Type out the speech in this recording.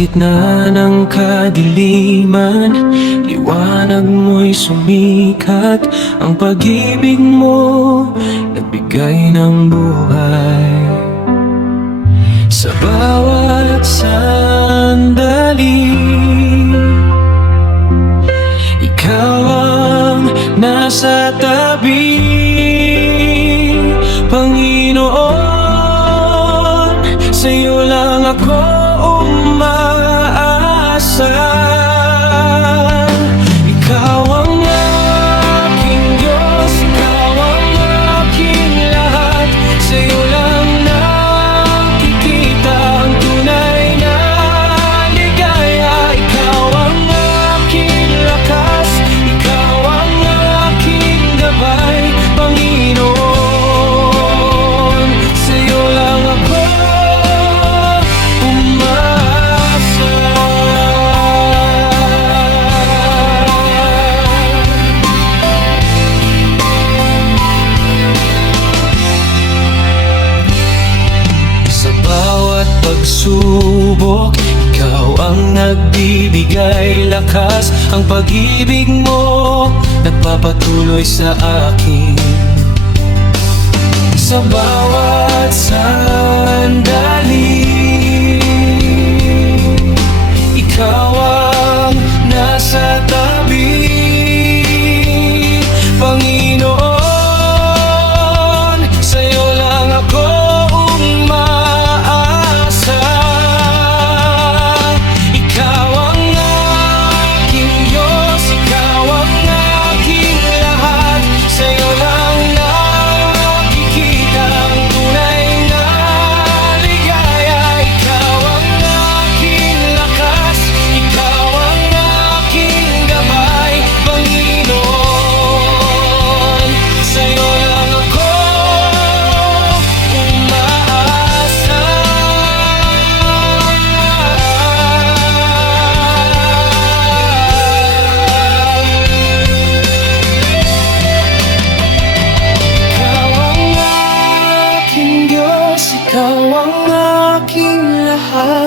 gitna ng kadiliman, liwanag mo'y sumikat. Ang pag-ibig mo, nagbigay ng buhay. Sa bawat sandali, ikaw ang nasa tabi. Panginoon, sa'yo lang ako umaasa. Ikaw ang aking Diyos, ikaw ang aking lahat. Sa'yo lang nakikita ang tunay na ligaya. Ikaw ang aking lakas, ikaw ang aking gabay. Panginoon, sa'yo lang ako umaasa. Sa bawat pagsubok, ikaw ang nagbibigay lakas. Ang pag-ibig mo nagpapatuloy sa akin. Sa bawat sandali, ikaw ang nasa tabi. Panginoon, sa'yo lang ako umaasa. Ikaw ang aking Diyos, ikaw ang aking lahat. Sa'yo lang nakikita ang tunay na ligaya. Ikaw ang aking lakas, ikaw ang aking gabay. Panginoon, sa'yo lang ako umaasa. Ikaw ang aking Diyos, ikaw ang aking lahat.